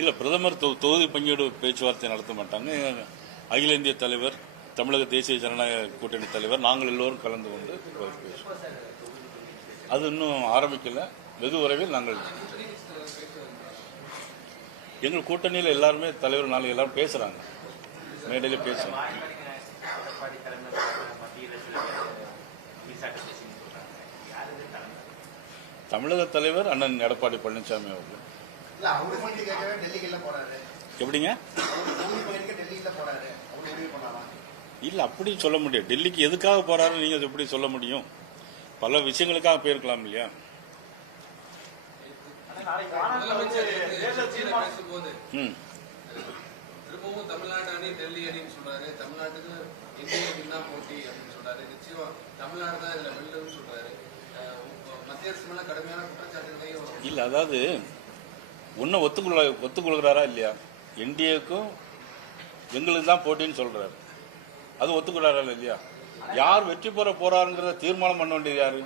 இல்ல பிரதமர் தொகுதி பங்கீடு பேச்சுவார்த்தை நடத்த மாட்டாங்க. அகில இந்திய தலைவர், தமிழக தேசிய ஜனநாயக கூட்டணி தலைவர், நாங்கள் எல்லோரும் கலந்து கொண்டு பேசுவோம். அது இன்னும் ஆரம்பிக்கல. வெகு விரைவில் நாங்கள் எங்கள் கூட்டணியில் எல்லாருமே தலைவர் நாளை எல்லாரும் பேசுறாங்க, மேடையில பேசுறாங்க. தமிழக தலைவர் அண்ணன் எடப்பாடி பழனிசாமி அவர்கள். எப்படிங்க? இல்ல அப்படி சொல்ல முடியும். டெல்லிக்கு எதுக்காக போறாரு நீங்க எப்படி சொல்ல முடியும்? பல விஷயங்களுக்காக போயிருக்கலாம் இல்லையா? திரும்பவும் தமிழ்நாடு அணி டெல்லி அணின்னு சொல்றாரு. தமிழ்நாட்டுக்கு இந்தியா போட்டி அப்படின்னு சொல்றாரு. நிச்சயம் தமிழ்நாடு தான் இதுல வெல்லுன்னு சொல்றாரு. மத்திய அரசு மேல கடுமையான குற்றச்சாட்டுகளையும் இல்ல. அதாவது ஒன்னும் ஒத்துக்கொள்கிறாரா இல்லையா? என்டிஏக்கும் எங்களுக்கு தான் போட்டின்னு சொல்றாரு. அது ஒத்துக்கிறாரா இல்லையா? யார் வெற்றி பெற போறாருங்கிறத தீர்மானம் பண்ண வேண்டியது யாரு?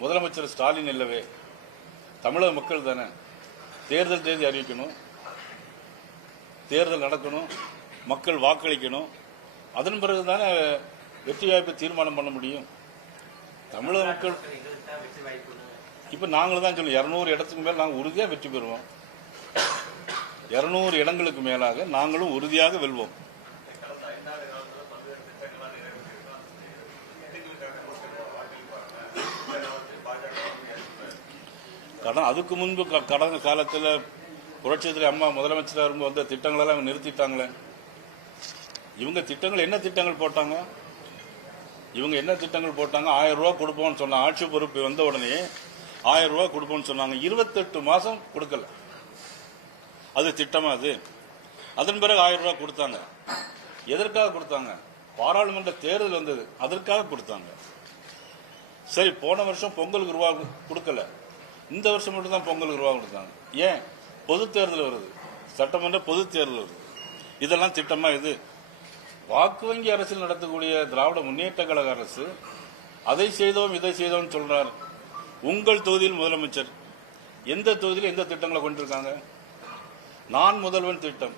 முதலமைச்சர் ஸ்டாலின் இல்லவே, தமிழக மக்கள் தானே. தேர்தல் தேதி அறிவிக்கணும், தேர்தல் நடக்கணும், மக்கள் வாக்களிக்கணும். அதன் பிறகு தானே வெற்றி வாய்ப்பை தீர்மானம் பண்ண முடியும். தமிழக மக்கள் இப்ப நாங்களும் தான் சொல்லுவோம், 200 இடத்துக்கு மேல நாங்கள் உறுதியாக வெற்றி பெறுவோம். 200 இடங்களுக்கு மேலாக நாங்களும் உறுதியாக வெல்வோம். அதுக்கு முன்பு கடந்த காலத்தில் புரட்சியத்தில் அம்மா முதலமைச்சராக இருக்கும்போது வந்த திட்டங்களெல்லாம் நிறுத்திட்டாங்களே. இவங்க திட்டங்கள் என்ன திட்டங்கள் போட்டாங்க? 1000 ரூபாய் கொடுப்போம்னு சொன்னாங்க. ஆட்சி பொறுப்பு வந்த உடனே 1000 ரூபாய் கொடுப்போம்னு சொன்னாங்க. 28 மாசம் கொடுக்கல. அது திட்டமா? அது அதன் பிறகு 1000 ரூபாய் கொடுத்தாங்க. எதற்காக கொடுத்தாங்க? பாராளுமன்ற தேர்தல் வந்தது, அதற்காக கொடுத்தாங்க. சரி, போன வருஷம் பொங்கலுக்கு ரூபாய் கொடுக்கல, இந்த வருஷம் மட்டும் தான் பொங்கலுக்கு ரூபாய் கொடுத்தாங்க. ஏன்? பொது தேர்தல் வருது, சட்டமன்ற பொது தேர்தல் வருது. இதெல்லாம் திட்டமா? இது வாக்கு வங்கி அரசியல் நடத்தக்கூடிய திராவிட முன்னேற்ற கழக அரசு அதை செய்தோம் இதை செய்தோம் சொல்றாரு. உங்கள் தொகுதியில் முதலமைச்சர் எந்த தொகுதியில் எந்த திட்டங்களை கொண்டிருக்காங்க? நான் முதல்வன் திட்டம்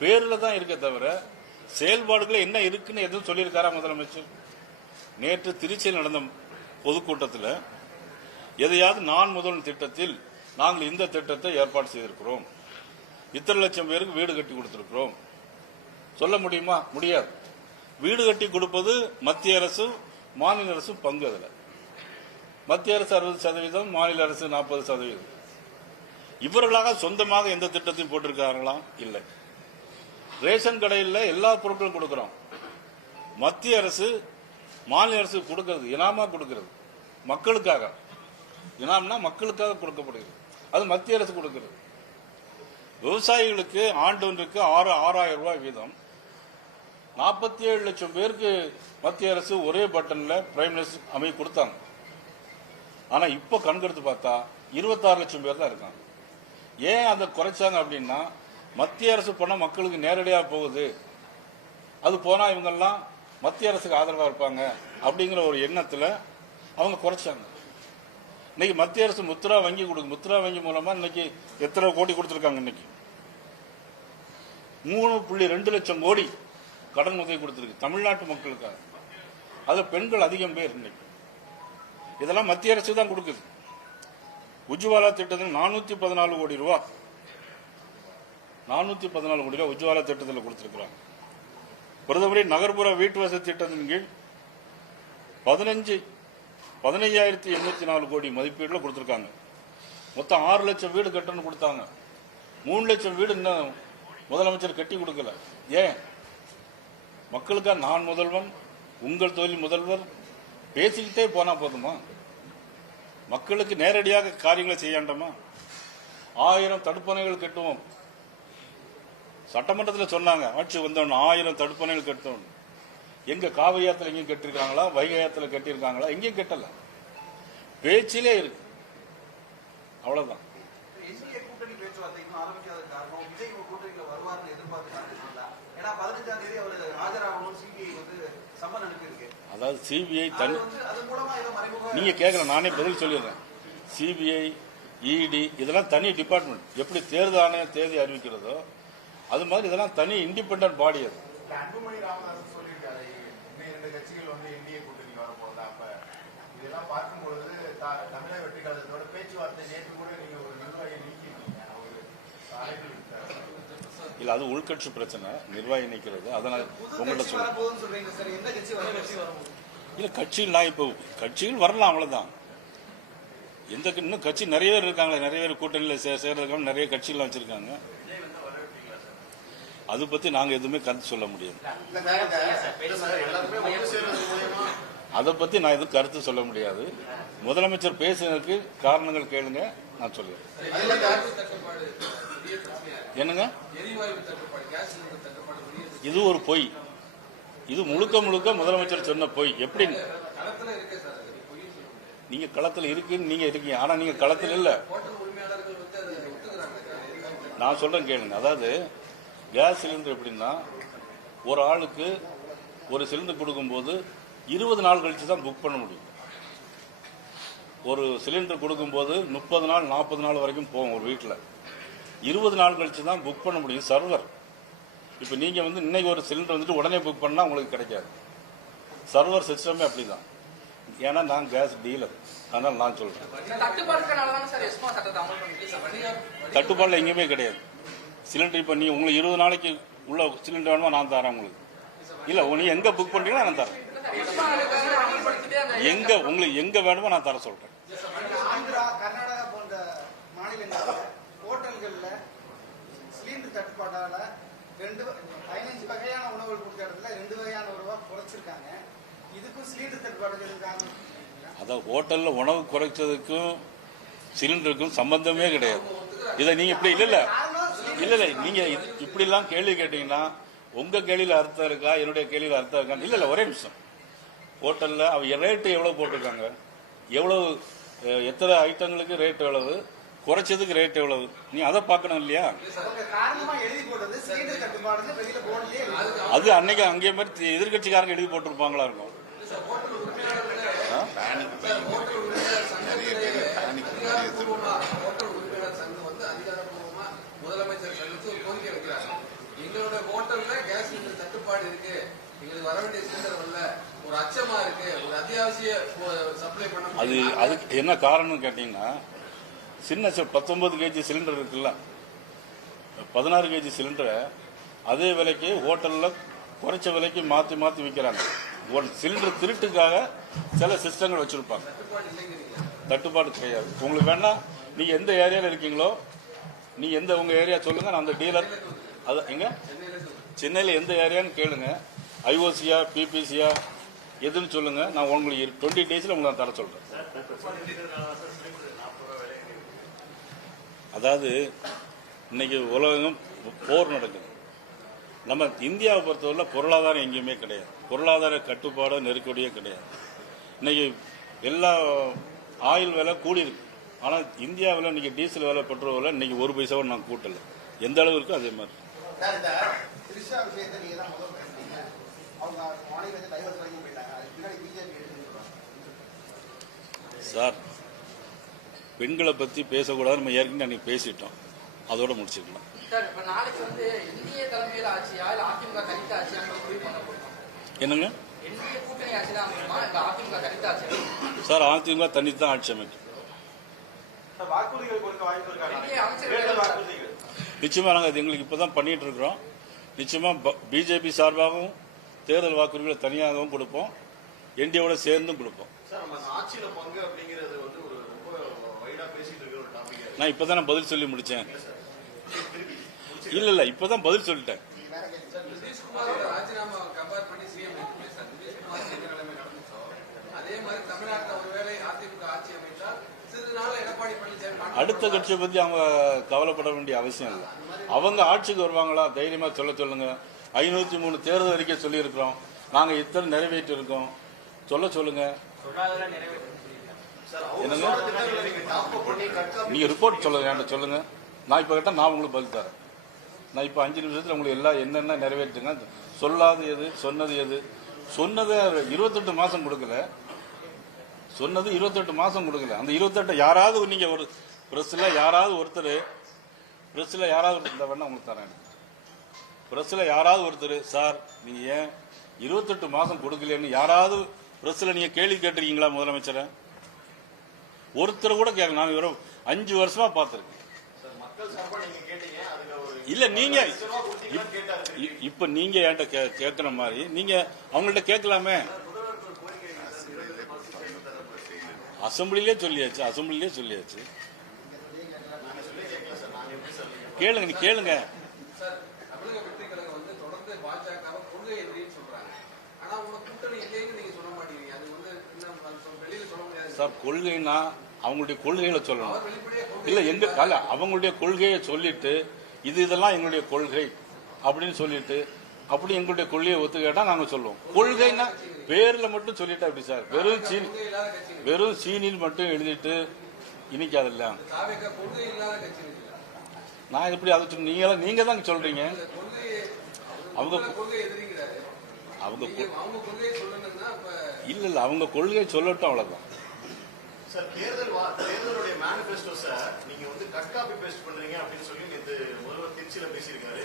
பேர்ல தான் இருக்க தவிர செயல்பாடுகள் என்ன இருக்குன்னு எதுவும் சொல்லியிருக்காரா முதலமைச்சர்? நேற்று திருச்சியில் நடந்த பொதுக்கூட்டத்தில் எதையாவது நான் முதல்வன் திட்டத்தில் நாங்கள் இந்த திட்டத்தை ஏற்பாடு செய்திருக்கிறோம், இத்தனை லட்சம் பேருக்கு வீடு கட்டி கொடுத்திருக்கிறோம் சொல்ல முடியுமா? முடியாது. வீடு கட்டி கொடுப்பது மத்திய அரசும் மாநில அரசும் பங்கு. அதில் மத்திய அரசு 60%, மாநில அரசு 40%. இவர்களாக சொந்தமாக எந்த திட்டத்தையும் போட்டிருக்காங்களா? இல்லை. ரேஷன் கடையில் எல்லா பொருட்களும் கொடுக்கிறோம். மத்திய அரசு மாநில அரசு கொடுக்கிறது, இனாமா கொடுக்கிறது, மக்களுக்காக. இனாம்னா மக்களுக்காக கொடுக்கப்படுகிறது, அது மத்திய அரசு கொடுக்கிறது. விவசாயிகளுக்கு ஆண்டு ஒன்றுக்கு 6000 ரூபாய் வீதம் 47 லட்சம் பேருக்கு மத்திய அரசு ஒரே பட்டன்ல பிரைம் மினிஸ்டர் அமைதி கொடுத்தாங்க. ஆனா இப்ப கணக்கெடுத்து பார்த்தா 26 லட்சம் பேர் தான் இருக்காங்க. ஏன் அதை குறைச்சாங்க அப்படின்னா, மத்திய அரசு போனா மக்களுக்கு நேரடியாக போகுது, அது போனா இவங்கெல்லாம் மத்திய அரசுக்கு ஆதரவா இருப்பாங்க அப்படிங்கிற ஒரு எண்ணத்துல அவங்க குறைச்சாங்க. இன்னைக்கு மத்திய அரசு முத்ரா வங்கி முத்ரா வங்கி மூலமா இன்னைக்கு எத்தனை கோடி கொடுத்திருக்காங்க? இன்னைக்கு 3.2 லட்சம் கோடி கடன் உதவி கொடுத்திருக்கு தமிழ்நாட்டு மக்களுக்காக. அதுல பெண்கள் அதிகம் பேர். இன்னைக்கு இதெல்லாம் மத்திய அரசு தான் கொடுக்குது. உஜ்வாலா திட்டத்தில் 414 கோடி ரூபாய், 414 கோடி ரூபாய் உஜ்வாலா திட்டத்தில் கொடுத்திருக்கிறாங்க. பிரதமரின் நகர்ப்புற வீட்டு வசதி திட்டத்தின் கீழ் 15,804 கோடி மதிப்பீடுல கொடுத்திருக்காங்க. மொத்தம் 6 லட்சம் வீடு கட்டணும் கொடுத்தாங்க. 3 லட்சம் வீடு இன்னும் முதலமைச்சர் கட்டி கொடுக்கல. ஏன்? மக்களுக்காக நான் முதல்வன், உங்கள் தொழில் முதல்வர் பேசிக்கிட்டே போனா போதுமா? மக்களுக்கு நேரடியாக காரியங்களை செய்யாண்டமா? 1000 தடுப்பணைகள் கட்டுவோம். சட்டமன்றத்தில் சொன்னாங்க, ஆட்சி வந்தவன் 1000 தடுப்பணைகள் கட்டணும். எங்க காவிரி ஆத்துல எங்கேயும் கட்டிருக்காங்களா? வைகை ஆத்துல கட்டியிருக்காங்களா? எங்கேயும் கட்டல, பேச்சிலே இருக்கு. அவ்வளவுதான். அதாவது சிபிஐ நீங்க கேட்கல, நானே பதில் சொல்லிடுறேன். சிபிஐ இடி இதெல்லாம் தனி டிபார்ட்மெண்ட். எப்படி தேர்தல் ஆணையம் தேதி அறிவிக்கிறதோ அது மாதிரி இதெல்லாம் தனி இண்டிபெண்டன்ட் பாடி. அது அன்புமணி ராமதாஸ் சொல்லியிருக்காரு, இன்னும் 2 கட்சிகள் வந்து என்டிஏ கூட்டணி வரப்போகுதா. அப்ப இதெல்லாம் பார்க்கும்பொழுது தமிழக வெற்றி கழகத்தோட பேச்சுவார்த்தை நேற்று கூட நீங்க ஒரு நிர்வாகியை நீக்கிருக்கீங்க. இல்ல, அது உள்கட்சி பிரச்சனை, நிர்வாகி நிற்கிறது. அதனால உங்கள்கிட்ட சொல்றேன். இல்ல, கட்சியில் நான் இப்போ கட்சியில் வரலாம், அவ்வளவுதான். இன்னும் கட்சி நிறைய பேர் இருக்காங்களே, நிறைய பேர் கூட்டணியில் சேர்றதுக்காக நிறைய கட்சிகள் வச்சிருக்காங்க. அதை பத்தி நாங்க எதுவுமே கருத்து சொல்ல முடியாது. அதை பத்தி நான் எதுவும் கருத்து சொல்ல முடியாது. முதலமைச்சர் பேசுனதுக்கு காரணங்கள் கேளுங்க, நான் சொல்லுவேன். என்னங்க, இது ஒரு பொய். இது முழுக்க முழுக்க முதலமைச்சர் சொன்ன பொய். எப்படி நீங்க களத்தில் இருக்குன்னு நீங்க இருக்கீங்க, ஆனா நீங்க களத்தில் இல்ல. நான் சொல்றேன் கேளுங்க. அதாவது கேஸ் சிலிண்டர் எப்படின்னா, ஒரு ஆளுக்கு ஒரு சிலிண்டர் கொடுக்கும்போது 20 நாள் கழிச்சு தான் புக் பண்ண முடியும். ஒரு சிலிண்டர் கொடுக்கும்போது 30 நாள் 40 நாள் வரைக்கும் போகும் ஒரு வீட்டில். 20 நாள் கழிச்சு தான் புக் பண்ண முடியும் சர்வர். இப்போ நீங்க வந்து இன்னைக்கு ஒரு சிலிண்டர் வந்துட்டு உடனே புக் பண்ணா உங்களுக்கு கிடைக்காது. சர்வர் சிஸ்டமே அப்படிதான். ஏன்னா நான் கேஸ் டீலர், அதனால நான் சொல்றேன். தட்டுப்பாடுல எங்கேயுமே கிடையாது. சிலிண்டர் இப்ப நீ உங்களுக்கு 20 நாளைக்கு உள்ள சிலிண்டர் வேணுமா, நான் தரேன் உங்களுக்கு. இல்ல, நீ எங்க புக் பண்றீங்களோ நான் தரேன். உங்களுக்கு எங்க வேணுமோ நான் தர சொல்றேன். ஆந்திரா, கர்நாடகா போன்ற மாநிலங்கள்ல ஹோட்டல்கள்ல சிலிண்டர் தட்டுப்பாடால 15 வகையான உணவுகள் கொடுக்கறதுல 2 வகையான உணவா குறைச்சிருக்காங்க. இதுக்கும் சிலிண்டர் தட்டுப்பாடு இருக்காங்க. அதான் ஹோட்டல்ல உணவு குறைச்சதுக்கும் சிலிண்டருக்கும் சம்பந்தமே கிடையாது. இதை நீங்க இப்படி இல்ல நீங்க இப்படி எல்லாம் கேள்வி கேட்டீங்கன்னா உங்க கேள்வியில அர்த்தம் இருக்கா, என்னுடைய கேள்வியில அர்த்தம் இருக்கா? இல்ல, ஒரே நிமிஷம். ஹோட்டல்ல அவங்க ரேட்டு எவ்வளவு போட்டிருக்காங்க, எவ்வளவு எத்தனை ஐட்டங்களுக்கு ரேட் எவ்வளவு, குறைச்சதுக்கு ரேட் எவ்வளவு, நீ அதை பார்க்கணும் இல்லையா? அது அன்னைக்கு அங்கே மாதிரி எதிர்கட்சிக்காரங்க எழுதி போட்டிருப்பாங்களா இருக்கும். முதலமைச்சர் சந்தித்து ஒரு கோரிக்கை வைக்கிறாங்க. எங்களோட ஹோட்டல்ல கேஸ் சிலிண்டர் தட்டுப்பாடு இருக்கு, எங்களுக்கு வர வேண்டிய சிலிண்டர் வரல, ஒரு அச்சமா இருக்கு, ஒரு அத்தியாவசிய சப்ளை பண்ண. அதுக்கு என்ன காரணம் கேட்டீங்கன்னா, சின்ன 19 கேஜி சிலிண்டர் இருக்குல்ல, 16 கேஜி சிலிண்டரை அதே விலைக்கு ஹோட்டல்ல குறைச்ச விலைக்கு மாத்தி மாத்தி விற்கிறாங்க. ஒரு சிலிண்டர் திருட்டுக்காக சில சிஸ்டங்கள் வச்சிருப்பாங்க. தட்டுப்பாடு கிடையாது. உங்களுக்கு வேணா நீங்க எந்த ஏரியால இருக்கீங்களோ, நீ உங்க ஏரியா சொல்லுங்க, நான் அந்த டீலர். அது எங்க சென்னையில எந்த ஏரியான்னு கேளுங்க, ஐஓசியா பிபிசியா எதுன்னு சொல்லுங்க, நான் உங்களுக்கு 20 டேஸ்ல உங்களுக்கு நான் தர சொல்றேன். அதாவது இன்னைக்கு உலகம் போர் நடக்குது. நம்ம இந்தியாவை பொறுத்தவரை பொருளாதாரம் எங்கேயுமே கிடையாது. பொருளாதார கட்டுப்பாடு நெருக்கடியே கிடையாது. இன்னைக்கு எல்லா ஆயில் விலை கூடி இருக்கு. ஆனால் இந்தியாவில் இன்னைக்கு டீசல் விலை, பெட்ரோல் விலை இன்னைக்கு 1 பைசாவும் நான் கூட்டல. எந்த அளவு இருக்கோ அதே மாதிரி. சார், பெண்களை பத்தி பேசக்கூடாது, நம்ம ஏற்கனவே அன்னைக்கு பேசிட்டோம், அதோட முடிச்சுக்கலாம். என்னங்க சார், அதிமுக தனித்து தான் ஆட்சி அமைக்கும். நிச்சயமா நாங்க எங்களுக்கு இப்பதான் பண்ணிட்டு இருக்கிறோம். நிச்சயமா பிஜேபி சார்பாகவும் தேர்தல் வாக்குறுதிகளை தனியாகவும் கொடுப்போம், என்டிஏவோட சேர்ந்தும் கொடுப்போம். நான் இப்பதான் பதில் சொல்லி முடிச்சேன். இல்ல இப்பதான் பதில் சொல்லிட்டேன். அடுத்த கட்சியை பத்தி அவங்க கவலைப்பட வேண்டிய அவசியம் இல்லை. அவங்க ஆட்சிக்கு வருவாங்களா, தைரியமா சொல்லுங்க. 503 தேர்தல் அறிக்கை சொல்லி இருக்கிறோம், நாங்க இத்தனை நிறைவேற்றி இருக்கோம், சொல்லுங்க. என்னங்க நீங்க ரிப்போர்ட் சொல்லுங்க. நான் இப்ப கேட்டா நான் உங்களுக்கு பதில் தரேன். நான் இப்ப 5 நிமிஷத்துல உங்களுக்கு எல்லாம் என்னென்ன நிறைவேற்றுங்க, சொல்லாது எது, சொன்னது எது. சொன்னதை 28 மாசம் கொடுக்கல, சொன்னது 28 மாசம் கொடுக்கல. அந்த 28 யாராவது நீங்க பிரஸ்ல யாராவது ஒருத்தர் இந்த வேணா உங்களுக்கு தரேன். பிரஸ்ல யாராவது ஒருத்தர் சார் நீங்க ஏன் 28 மாசம் கொடுக்கலன்னு யாராவது பிரஸ்ல நீங்க கேள்வி கேட்டிருக்கீங்களா முதலமைச்சரை? ஒருத்தர் கூட கேட்கல. நான் வெறும் 5 வருஷமா பார்த்திருக்கேன். இல்ல நீங்க இப்ப நீங்க என்கிட்ட கேட்கிற மாதிரி நீங்க அவங்கள்ட்ட கேட்கலாமே. அசம்பிளிலே சொல்லியாச்சு. கேளுங்க. சார், தமிழக வெற்றி கழகம் வந்து தொடர்ந்து பாஜக கொள்கை எதிரின்னு சொல்றாங்க. ஆனா உங்க கூட்டணி இல்லைன்னு நீங்க சொல்ல மாட்டேங்கிறீங்க. அது வந்து வெளியில சொல்ல முடியாது சார். கொள்கைன்னா அவங்களுடைய கொள்கைகளை சொல்லணும். அவர் வெளிப்படையா இல்ல அவங்களுடைய கொள்கையை சொல்லிட்டு இதெல்லாம் எங்களுடைய கொள்கை அப்படின்னு சொல்லிட்டு அப்படி எங்களுடைய கொள்கையை ஒத்துக்கிட்டா நாங்க சொல்லுவோம். கொள்கைன்னா பேர்ல மட்டும் சொல்லிட்டா எப்படி சார்? வெறும் சீனில் மட்டும் எழுதிட்டு இனிக்காதுல்ல. கொள்கை இல்லாத கட்சி இருக்குல்ல. நான் எப்படி அதை நீங்க தான் சொல்றீங்க. அவங்க இல்ல அவங்க கொள்கையை சொல்லட்டும், அவ்வளவுதான். சார், தேர்தலுடைய மேனிபெஸ்டோஸை நீங்க வந்து கட் காப்பி பேஸ்ட் பண்றீங்க அப்படின்னு சொல்லி நேற்று முதல்வர் திருச்சியில பேசியிருக்காரு.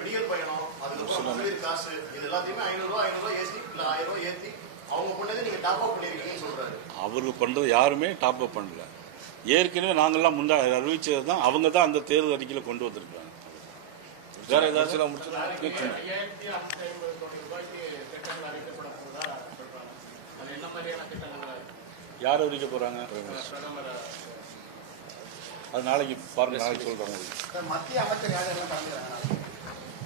விடியல் பயணம், அதுக்கப்புறம் மகளிர் காசு, இது எல்லாத்தையுமே 500 ஏற்றி இல்ல 1000 ஏற்றி அவங்க பண்ணதை நீங்க டாப் அப் பண்ணிருக்கீங்கன்னு சொல்றாரு. அவருக்கு பண்றது யாருமே டாப் அப் பண்ணல. ஏற்கனவே நாங்கெல்லாம் முன்னாடி அறிவிச்சது தான். அவங்க தான் அந்த தேர்தல் அறிக்கையில கொண்டு வந்திருக்காங்க. வேற ஏதாச்சும் யார் அறிவிக்க போறாங்க? அது நாளைக்கு பாருங்க, நாளைக்கு சொல்றாங்க. மத்திய அமைச்சர் யாரும்